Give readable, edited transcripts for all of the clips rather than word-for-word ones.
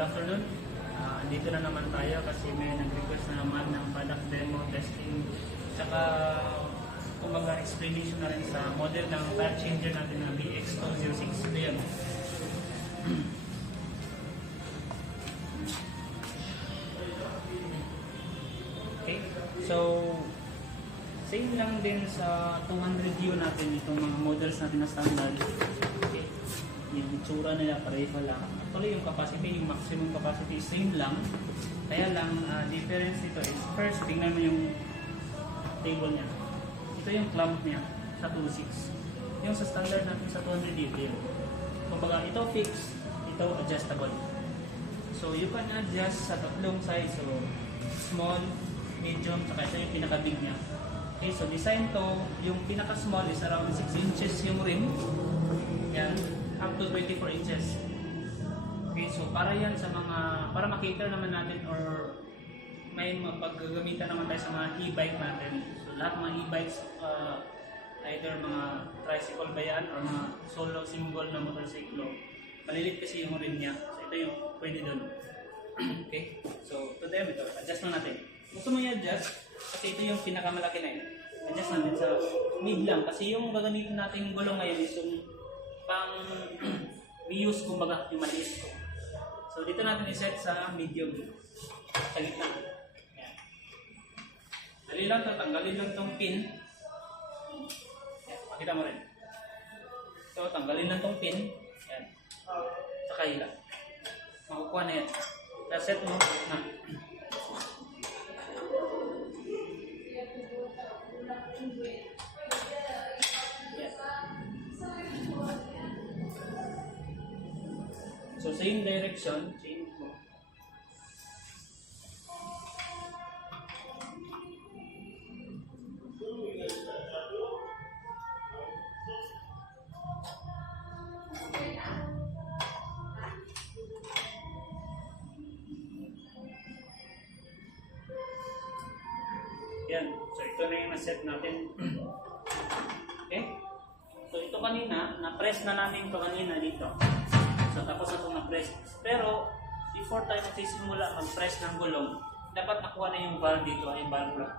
afternoon. Dito na naman tayo kasi may nag-request na naman ng product demo, testing, tsaka kumbaga explanation na rin sa model ng tire changer natin na BX206. Ito yun. Okay, so same lang din sa 200U natin itong mga models natin na standard. Okay. Yung itsura nila pareho lang. Actually yung capacity, yung maximum capacity same lang. Kaya lang difference nito is first tingnan mo yung table niya. Ito yung clamp niya sa 26. Yung sa standard natin sa 200 dito yun. Kumbaga ito fixed, ito adjustable. So you can adjust sa tatlong size. So small, medium, saka ito yung pinaka-big niya. Okay, so design to, yung pinaka-small is around 6 inches yung rim. Yan, up to 24 inches. Okay, so para yan sa mga, para makita naman natin or may mapaggagamitan naman tayo sa mga e-bike natin. So lahat ng mga e-bikes, either mga tricycle ba yan or mga solo single na motorsiklo, malilit kasi yung rim niya. So ito yung pwede doon. Okay, so to them ito, adjust na natin. Gusto mo i-adjust, kasi ito yung pinakamalaki na yun. Adjust natin sa mid lang. Kasi yung gagamitin natin gulong ngayon is yung pang reuse, kumbaga yung maliit ko. So dito natin i-set sa medium. Sa gitna. Ayan. Dali lang ito, tanggalin lang itong pin. Ayan, makita mo rin. So tanggalin lang itong pin. Ayan. Saka hila. Makukuha na yan. Na-set mo na. So same direction, change mo. Yan. So ito na yung na-set natin. Okay? So ito kanina, na-press na namin ito kanina dito. So tapos na itong na-press. Pero before tayo magsisimula mag-press ng gulong, dapat nakuha na yung valve dito, yung valve block.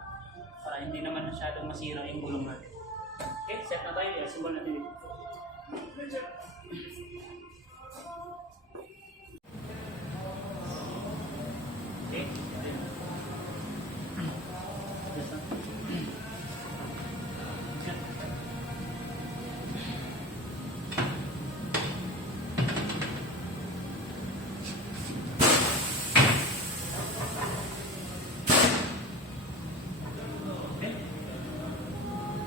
Para hindi naman masyadong masira yung gulong natin. Okay, set na tayo. Simbol natin dito. Okay.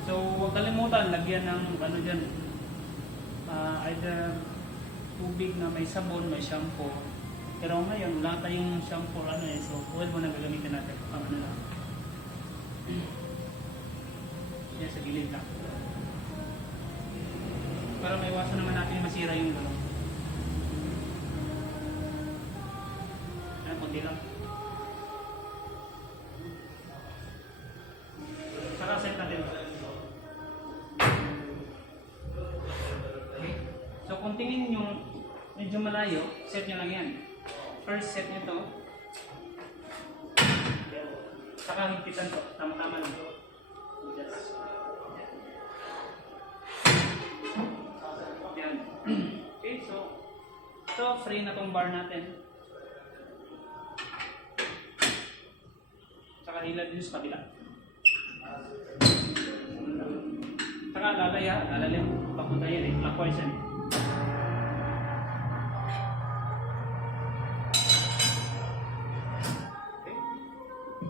So, huwag kalimutan, lagyan ng ano dyan, either tubig na may sabon, may shampoo. Pero ngayon, wala tayong shampoo, so oil mo na gagamitin natin. Ano lang. Yan sa gilid lang. Para maiwasan naman natin masira yung gulong. Ayan, kunti lang. Saka set natin. So kung tingin nyo medyo malayo, set nyo lang yan. First set nyo to. Saka higpitan to. Tama-tama lang to. Yan. Okay, so ito free na tong bar natin. Saka hila din sa kabila. Saka lalalim. Papunta yan eh. Clockwise yan eh.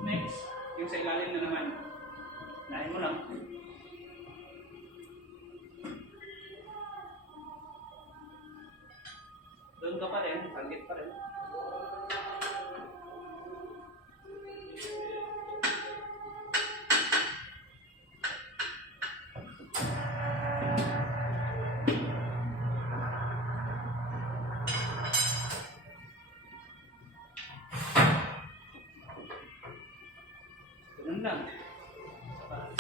Next, yung sa ilalim na naman. Lahin mo lang. Doon ka pa rin, target pa rin. Ganun lang.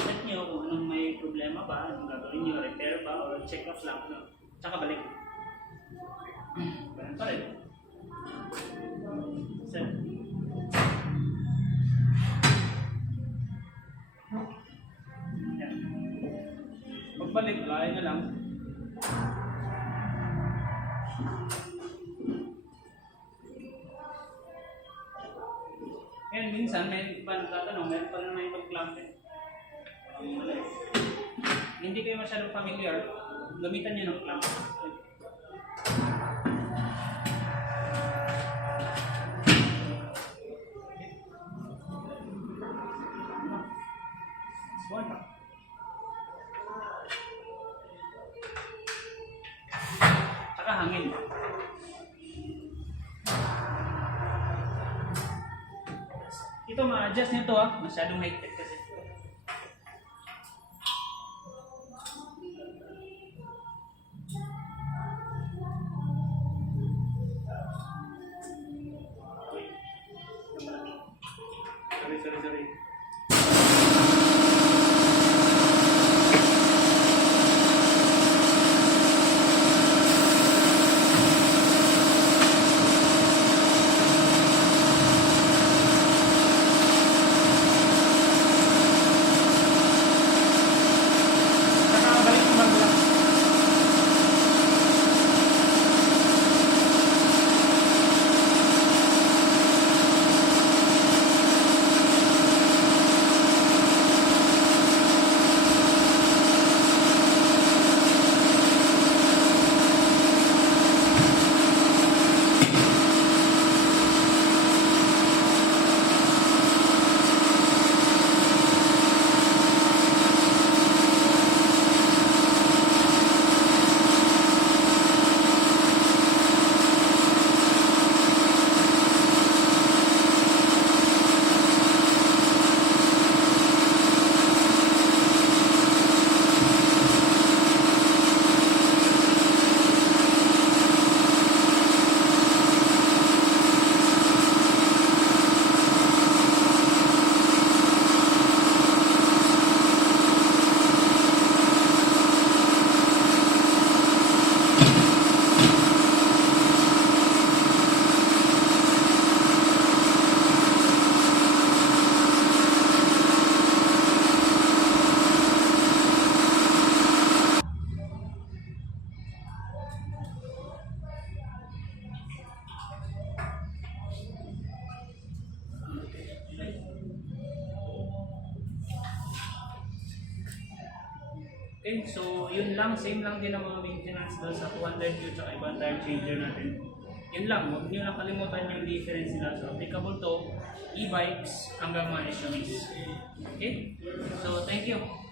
Check nyo kung anong may problema ba, anong gagawin nyo, repair ba, or check off lang. No? Tsaka balik. Ganun pa rin. balik, layo na lang. Ngayon, minsan, may iba nagtatanong, meron pa naman itong clamp eh. Hindi kayo masyadong familiar, gamitan nyo ng clamp. One pa. Saka hangin. Ito ma-adjust nyo to masyadong high-tech kasi. Sorry. Saka balik mo lang. Okay, so yun lang, same lang din ang mga maintenance doon sa 200U at ibang tire changer natin. Yun lang, huwag nyo lang kalimutan yung difference nila. So applicable to e-bikes hanggang mga SUVs. Okay, so thank you.